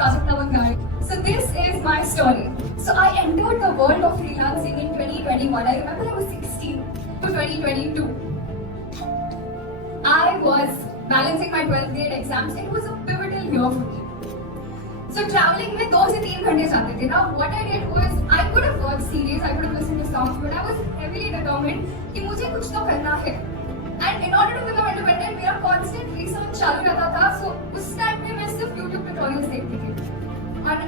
So this is my story. So I entered the world of freelancing in 2021. I remember I was 16 to 2022. I was balancing my 12th grade exams. It was a pivotal year for me. So traveling में 2 से 3 घंटे जाते थे ना. What I did was I could have watched series, I could have listened to songs, but I was heavily determined कि मुझे कुछ तो करना है. And in order to become independent, मेरा constant research चालू रहता था. So उस टाइम में मैं सिर्फ YouTube tutorials देखती थी. On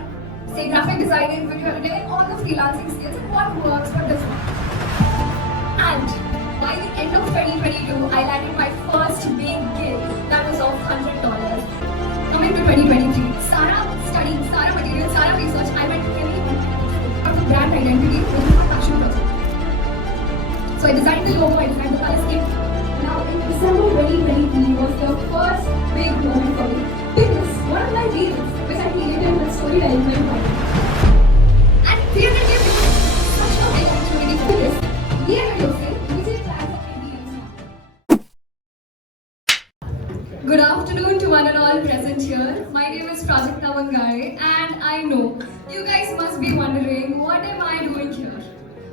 say graphic designing, video editing, all the freelancing skills and what works, what doesn't. And by the end of 2022, I landed my first big gig that was of $100. Coming to 2023, सारा study, सारा material, सारा research, I went heavily on the brand identity, which is my passion project. So I designed the logo, I designed the color scheme. Now in December 2023 was the first big moment for me because one of my reels, which I created with storytelling, went viral. And creatively became such a big opportunity for this. ये video से मुझे plans of India. Good afternoon to one and all present here. My name is Prajakta Vangare and I know you guys must be wondering what am I doing here?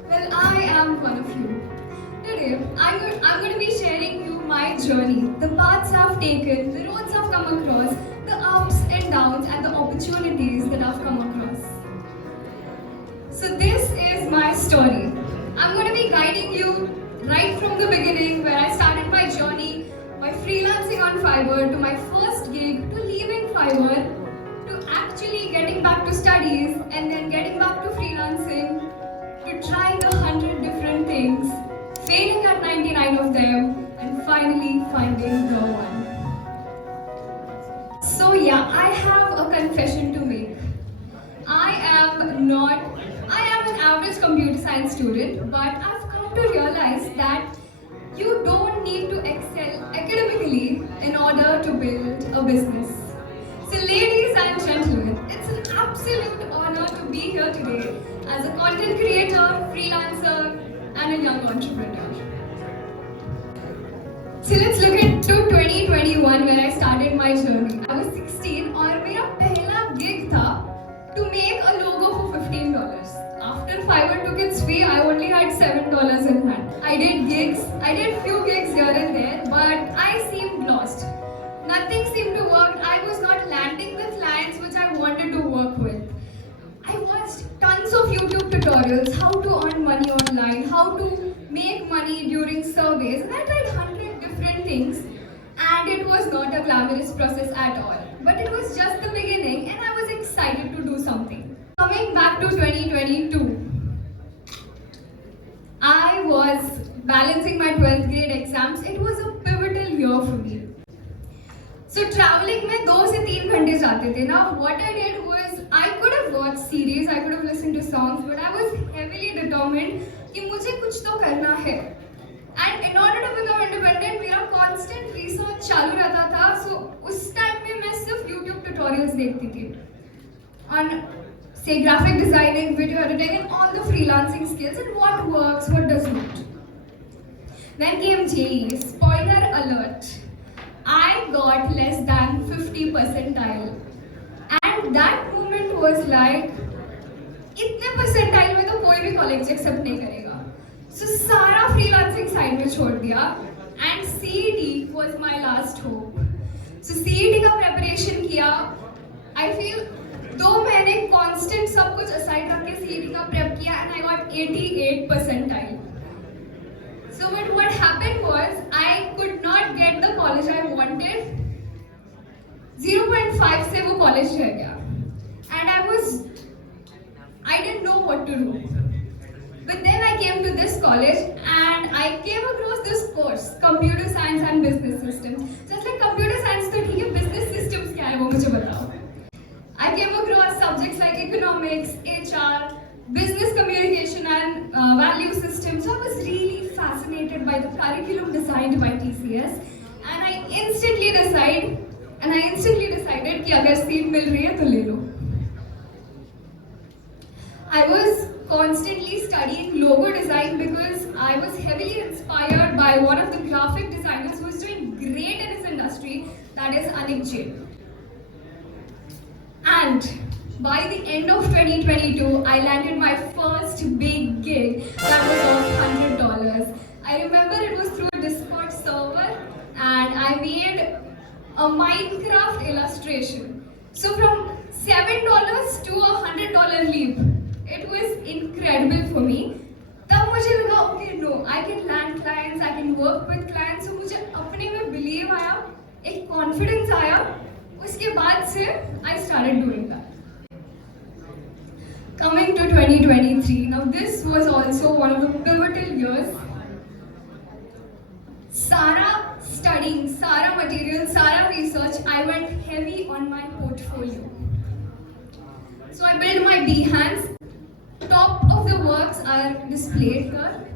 Well, I am one of you. Today, I'm going to be sharing you my journey, the paths I've taken, the roads I've come across, the ups and downs and the opportunities that I've come across. So this is my story. I'm going to be guiding you right from the beginning where I started my journey, by freelancing on Fiverr to my first gig, to leaving Fiverr, to actually getting back to studies and then getting back to freelancing, to trying 100 different things, failing at 99 of them, and finally finding the one. So yeah, I have a confession to make. I am an average computer science student, but I've come to realize that you don't need to excel academically in order to build a business. So ladies and gentlemen, it's an absolute honor to be here today as a content creator, freelancer, and a young entrepreneur. So let's look into 2021 where I started my journey. I was 16 और मेरा पहला gig था to make a logo for $15. After Fiverr took its fee, I only had $7 in hand. I did few gigs here and there, but I seemed lost. Nothing seemed to work. I was not landing the clients which I wanted to work with. I watched tons of YouTube tutorials, how to earn money online, how to make money during surveys, and I tried 100 different things, and it was not a glamorous process at all. But it was just the beginning, and I was excited to do something. Coming back to 2022, I was balancing my 12th grade exams. It was a pivotal year for me. So traveling में 2 से 3 घंटे जाते थे ना. What I did was I could have watched series, I could have listened to songs, but I was heavily determined कि मुझे कुछ तो करना है. And in order to become independent, मेरा constant research चालू रहता था. So उस time में मैं सिर्फ YouTube tutorials देखती थी. On say graphic designing, video editing, and all the freelancing skills and what works, what does not. Then came JEE. Spoiler alert. I got less than 50 percentile, and that moment was like, इतने percentile में तो कोई भी college accept नहीं करेगा. So सारा freelancing side में छोड़ दिया, and CET was my last hope. So CET का preparation किया. I feel 2 महीने constant सब कुछ aside रख के CET का prep किया, and I got 88 percentile. So but what happened was I could not get the college I wanted. 0.5 से वो college रह गया, and I didn't know what to do. But then I came to this college and I came across this course, computer science and business systems. So it's like computer science तो ठीक है, business systems क्या है वो मुझे बताओ. I came across subjects like economics, HR, business communication and value systems. So I was really fascinated by the curriculum designed by TCS, and I instantly decided कि अगर seat मिल रही है तो ले लो. I was constantly studying logo design because I was heavily inspired by one of the graphic designers who is doing great in his industry, that is Anik Jain. And By the end of 2022, I landed my first big gig that was of $100. I remember it was through a Discord server and I made a Minecraft illustration. So from $7 to $100 leap, it was incredible for me. तब मुझे लगा okay no, I can land clients, I can work with clients. So मुझे अपने में believe आया, एक confidence आया. उसके बाद से I started doing that. Coming to 2023, now this was also one of the pivotal years. Sara studying, Sara material, Sara research, I went heavy on my portfolio. So I built my Behance. Top of the works are displayed here.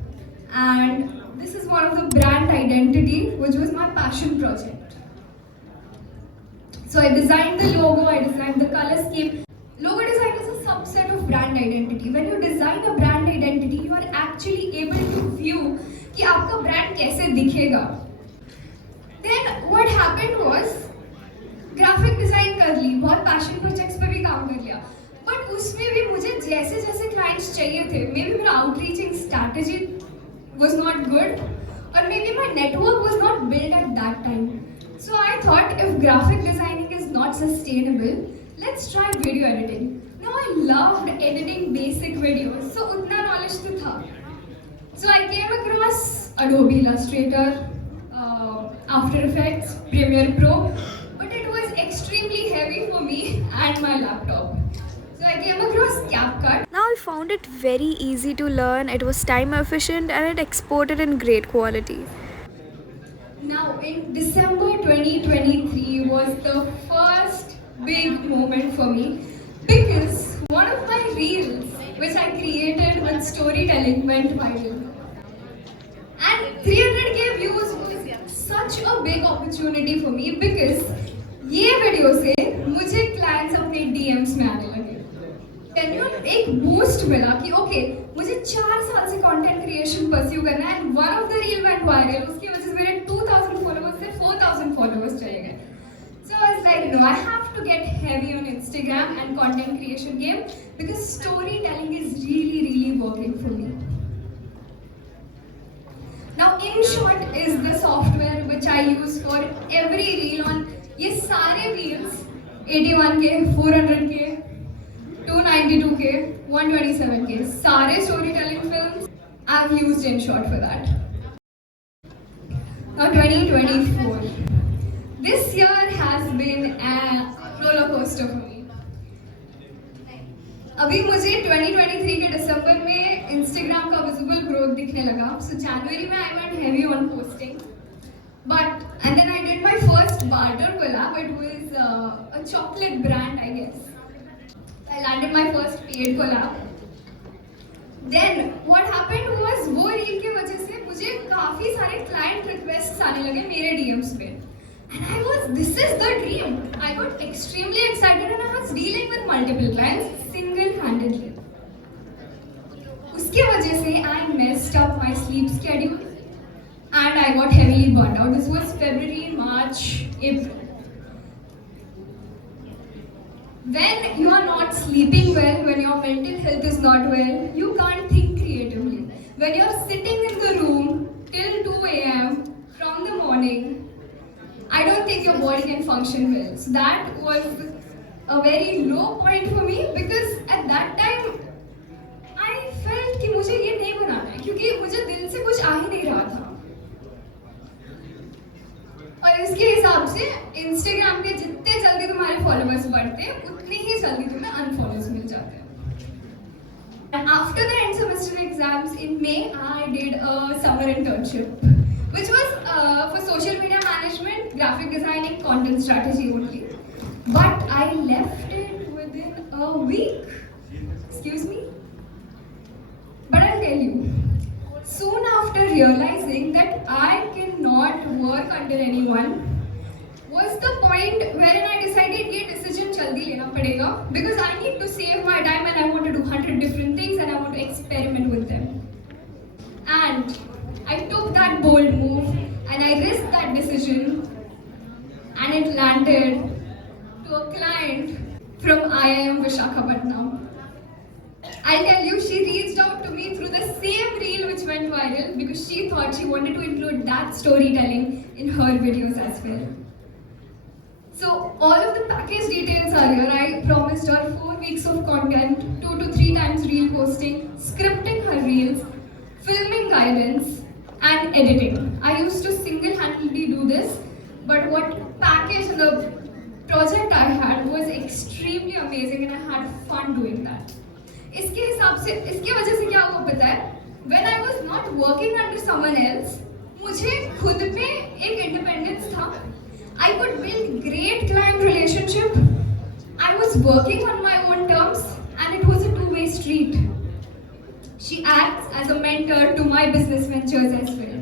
And this is one of the brand identity, which was my passion project. So I designed the logo, I designed the color scheme. Logo design is a subset of brand identity. When you design a brand identity, you are actually able to view कि आपका brand कैसे दिखेगा. Then what happened was graphic design कर ली, बहुत passion projects पे भी काम कर लिया. But उसमें भी मुझे जैसे जैसे clients चाहिए थे, maybe मेरा outreaching strategy was not good, or maybe my network was not built at that time. So I thought if graphic designing is not sustainable, let's try video editing. Now I loved editing basic videos, so उतना knowledge तो था. So I came across Adobe Illustrator, After Effects, Premiere Pro, but it was extremely heavy for me and my laptop. So I came across CapCut. Now I found it very easy to learn, it was time efficient and it exported in great quality. Now in December 2023 was the first big moment for me because one of my reels which I created with storytelling went viral. And 300k views was such a big opportunity for me because ये video से मुझे clients अपने DMs में आने लगे. Genuine एक boost मिला कि okay मुझे 4 साल से content creation pursue करना है and one of the reel went viral. उसकी वजह से मेरे 2000 followers से 4000 followers चले गए. So I was like, no, I have to get heavy on Instagram and content creation game because storytelling is really working for me. Now, InShot is the software which I use for every reel on ये सारे reels 81k, 400k, 292k, 127k सारे storytelling films I've used InShot for that. Now 2024. This year has been a rollercoaster for me. अभी मुझे 2023 के दिसंबर में Instagram का visible growth दिखने लगा. So January में I went heavy on posting. And then I did my first barter collab. It was a chocolate brand, I guess. I landed my first paid collab. Then what happened was वो reel के वजह से मुझे काफी सारे client requests आने लगे मेरे DMs पे. And this is the dream. I got extremely excited and I was dealing with multiple clients single-handedly. उसके वजह से I messed up my sleep schedule and I got heavily burnt out. This was February, March, April. When you are not sleeping well, when your mental health is not well, you can't think creatively. When you're sitting in the room till 2 a.m. from the morning, I don't think your body can function well. So that was a very low point for me because at that time I felt कि मुझे ये नहीं बनाना है क्योंकि मुझे दिल से कुछ आ ही नहीं रहा था. और इसके हिसाब से Instagram पे जितने जल्दी तुम्हारे followers बढ़ते हैं उतनी ही जल्दी तुम्हें unfollows मिल जाते हैं. And after the end semester exams in May, I did a summer internship, which was for social media management, graphic designing, content strategy only. But I left it within a week. Excuse me? But I'll tell you. Soon after realizing that I cannot work under anyone, was the point wherein I decided ये decision जल्दी लेना पड़ेगा because I need to save my time and I want to do 100 different things and I want to experiment with them. And I took that bold move and I risked that decision and it landed to a client from IIM Vishakhapatnam. I'll tell you, she reached out to me through the same reel which went viral because she thought she wanted to include that storytelling in her videos as well. So all of the package details are here. I promised her 4 weeks of content, 2 to 3 times reel posting, scripting her reels, filming guidance, and editing. I used to single-handedly do this, but what package and the project I had was extremely amazing and I had fun doing that. इसके हिसाब से इसकी वजह से क्या हुआ पता है when I was not working under someone else मुझे खुद पे एक independence था I could build great client relationship I was working on my own terms and it was a two-way street she acts as a mentor to my business ventures as well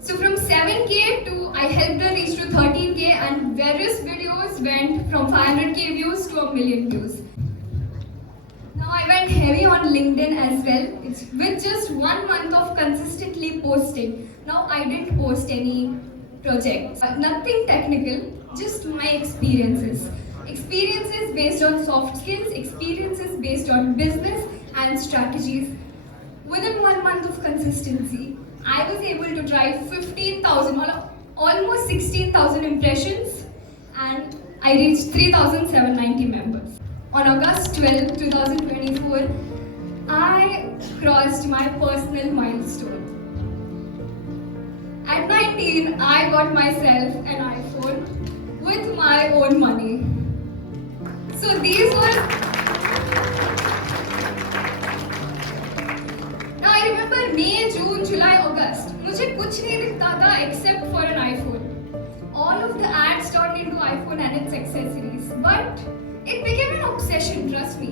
so from 7k to I helped her reach to 13k and various videos went from 500k views to a million views Now I went heavy on LinkedIn as well. It's with just 1 month of consistently posting. Now I didn't post any projects. Nothing technical, just my experiences. Experiences based on soft skills, experiences based on business and strategies. Within 1 month of consistency, I was able to drive 15,000, almost 16,000 impressions and I reached 3,790 members. On August 12, 2024, I crossed my personal milestone. At 19, I got myself an iPhone with my own money. So these were... Now I remember May, June, July, August. मुझे कुछ नहीं दिखता था except for an iPhone. All of the ads turned into iPhone and its accessories. But it became an obsession, trust me.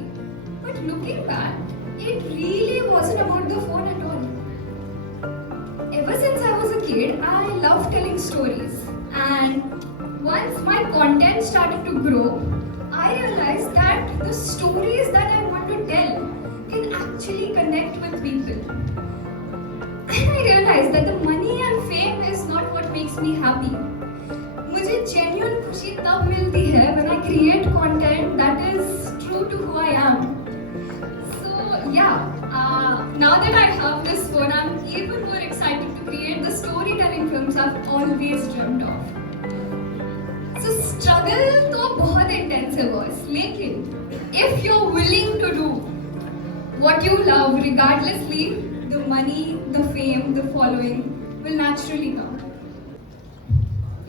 But looking back, it really wasn't about the phone at all. Ever since I was a kid, I loved telling stories. And once my content started to grow, I realized that the stories that I want to tell can actually connect with people. And I realized that the money and fame is not what makes me happy. मुझे genuine खुशी तब मिलती है when I create content that is true to who I am. So yeah, now that I have this phone, I'm even more excited to create the storytelling films I've always dreamt of. So struggle तो बहुत intensive was, लेकिन if you're willing to do what you love, regardlessly, the money, the fame, the following will naturally come.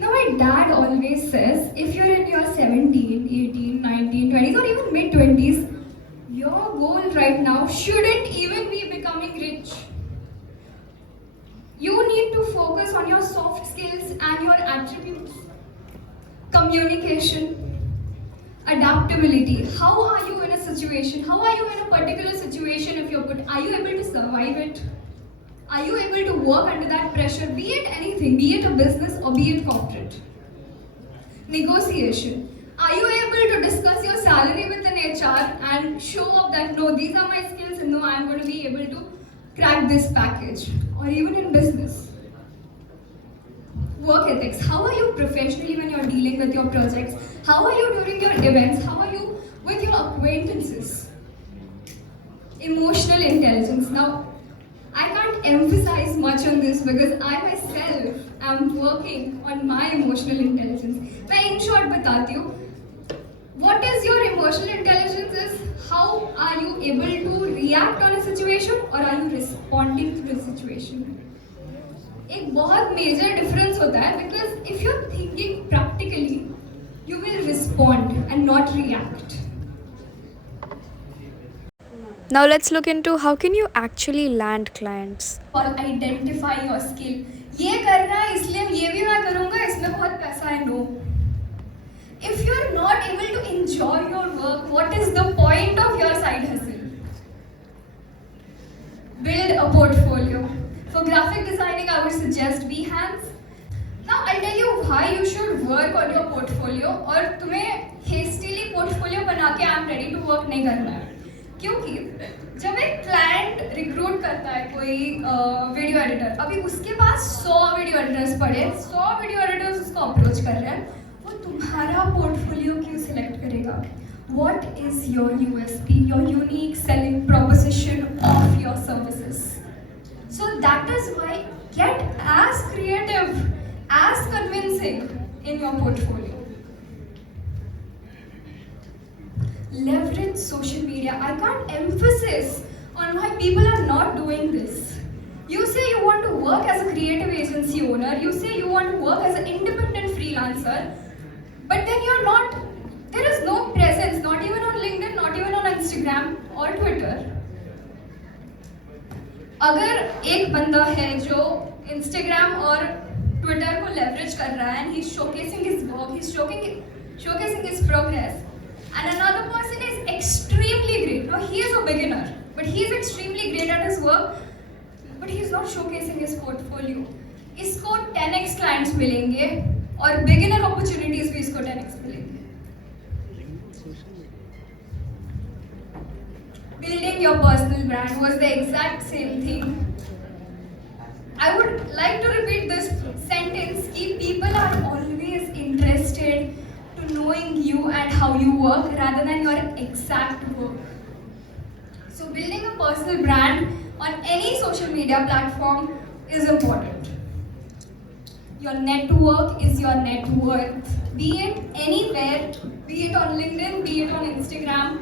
Now my dad always says, if you're in your 17, 18, 19, 20s or even mid-20s, your goal right now shouldn't even be becoming rich. You need to focus on your soft skills and your attributes. Communication, adaptability. How are you in a situation? How are you in a particular situation if you're put? Are you able to survive it? Are you able to work under that pressure, be it anything, be it a business or be it corporate? Negotiation. Are you able to discuss your salary with an HR and show up that no, these are my skills and no, I'm going to be able to crack this package? Or even in business. Work ethics. How are you professionally when you're dealing with your projects? How are you during your events? How are you with your acquaintances? Emotional intelligence. Now, I can't emphasize much on this because I myself am working on my emotional intelligence. मैं in short बताती हूँ. What is your emotional intelligence is how are you able to react on a situation or are you responding to the situation? एक बहुत major difference होता है because if you're thinking practically, you will respond and not react. Now let's look into how can you actually land clients. Or identify your skill. ये करना है इसलिए ये भी मैं करूँगा इसमें बहुत पैसा है no. If you're not able to enjoy your work, what is the point of your side hustle? Build a portfolio. For graphic designing, I would suggest Behance. Now I'll tell you why you should work on your portfolio और तुम्हें hastily portfolio बना के I'm ready to work नहीं करना है. क्योंकि जब एक क्लाइंट रिक्रूट करता है कोई वीडियो एडिटर, अभी उसके पास 100 वीडियो एडिटर्स पड़े, 100 वीडियो एडिटर्स उसको अप्रोच कर रहे हैं, वो तुम्हारा पोर्टफोलियो क्यों सिलेक्ट करेगा? What is your USP, your unique selling proposition of your services? So that is why get as creative, as convincing in your portfolio. Leverage social media. I can't emphasize on why people are not doing this. You say you want to work as a creative agency owner, you say you want to work as an independent freelancer, but then you're not, there is no presence, not even on LinkedIn, not even on Instagram or Twitter. अगर एक बंदा है जो Instagram और Twitter को leverage कर रहा है and he's showcasing his work, he's showcasing his progress, and another person is extremely great. Now he is a beginner, but he is extremely great at his work, but he is not showcasing his portfolio. इसको 10x clients मिलेंगे और beginner opportunities भी इसको 10x मिलेंगे. Building your personal brand was the exact same thing. I would like to repeat this sentence कि people are always interested to knowing you and how you work rather than your exact work. So building a personal brand on any social media platform is important. Your network is your net worth. Be it anywhere, be it on LinkedIn, be it on Instagram.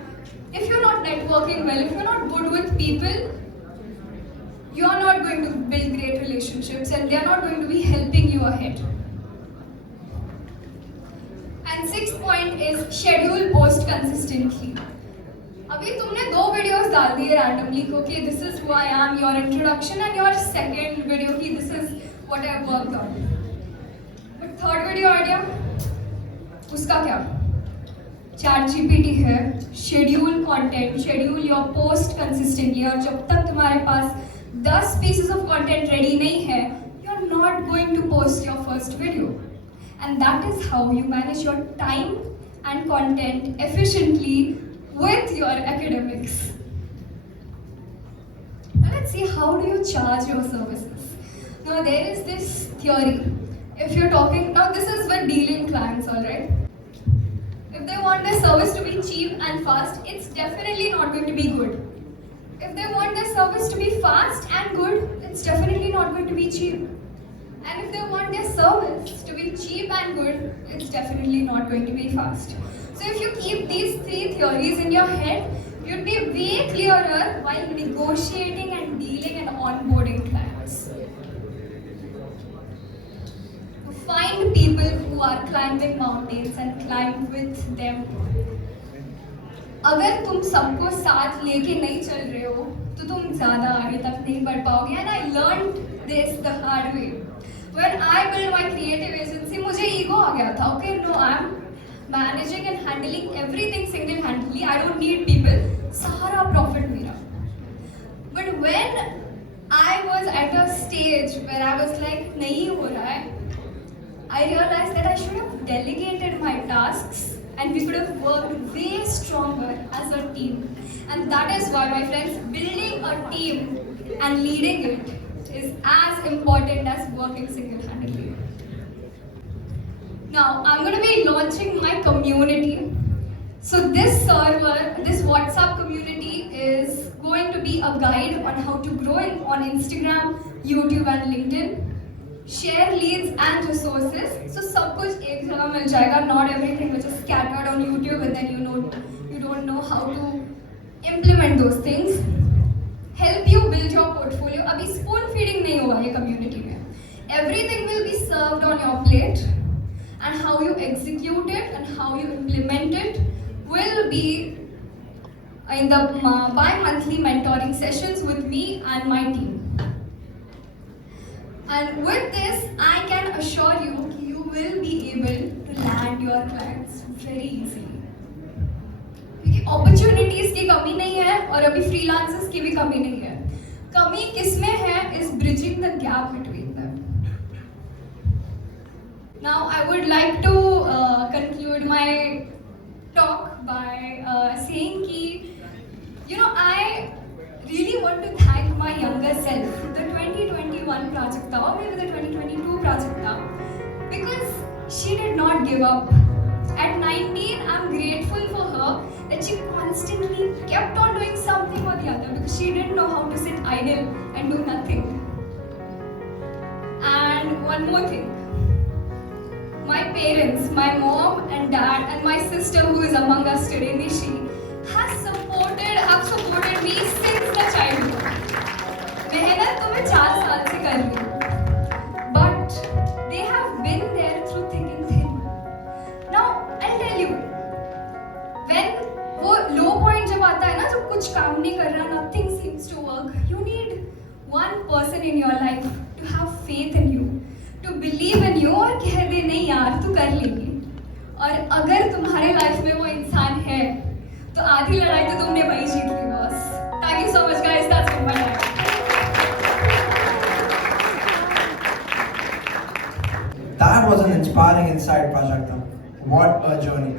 If you're not networking well, if you're not good with people, you're not going to build great relationships and they're not going to be helping you ahead. And sixth point is schedule post consistently. अभी तुमने 2 videos डाल दिए randomly को कि this is who I am, your introduction, and your second video कि this is what I worked on. But third video idea, उसका क्या? ChatGPT है, schedule content, schedule your post consistently, और जब तक तुम्हारे पास 10 pieces of content ready नहीं है, you're not going to post your first video. And that is how you manage your time and content efficiently with your academics. Now let's see, how do you charge your services? Now there is this theory. If you're talking, now this is with dealing clients, alright? If they want their service to be cheap and fast, it's definitely not going to be good. If they want their service to be fast and good, it's definitely not going to be cheap. And if they want their service to be cheap and good, it's definitely not going to be fast. So if you keep these 3 theories in your head, you'd be way clearer while negotiating and dealing and onboarding clients. Find people who are climbing mountains and climb with them. अगर तुम सबको साथ लेके नहीं चल रहे हो, तो तुम ज़्यादा आगे तक नहीं बढ़ पाओगे. And I learned this the hard way. When I built my creative agency, मुझे ego आ गया था. Okay, no, I'm managing and handling everything single-handedly. I don't need people. सारा profit मेरा. But when I was at a stage where I was like, नहीं हो रहा है, I realized that I should have delegated my tasks and we could have worked way stronger as a team. And that is why, my friends, building a team and leading it is as important as working single-handedly. Now, I'm going to be launching my community. So this server, this WhatsApp community is going to be a guide on how to grow on Instagram, YouTube and LinkedIn. Share leads and resources. So सब कुछ एक जगह मिल जाएगा. Not everything which is scattered on YouTube and then you don't know how to implement those things. Help you build your portfolio. अभी spoon feeding नहीं होगा ये community में. Everything will be served on your plate, and how you execute it and how you implement it will be in the bi-monthly mentoring sessions with me and my team. And with this, I can assure you you will be able to land your clients very easily. क्योंकि opportunities की कमी नहीं है और अभी freelancers की भी कमी नहीं है. कमी किसमें है is bridging the gap between them. Now I would like to conclude my talk by saying कि I really want to thank my younger self, the 2021 project or maybe the 2022 project, because she did not give up. 19, I'm grateful for her that she constantly kept on doing something or the other because she didn't know how to sit idle and do nothing. And one more thing. My parents, my mom and dad and my sister who is among us today, Nishi, have supported me since the childhood. मेहनत तो मैं 4 साल से कर रही हूँ, but they have been there through thick and thin. Now I'll tell you, when वो low point जब आता है ना, जब कुछ काम नहीं कर रहा, nothing seems to work, you need one person in your life to have faith in you, to believe in you और कह दे नहीं यार तू कर लेगी. और अगर तुम्हारे लाइफ में वो इंसान है, तो आधी लड़ाई तो तुमने वही जीत ली boss. Thank you so much guys, that's from my life. That was an inspiring insight, Prajakta. What a journey.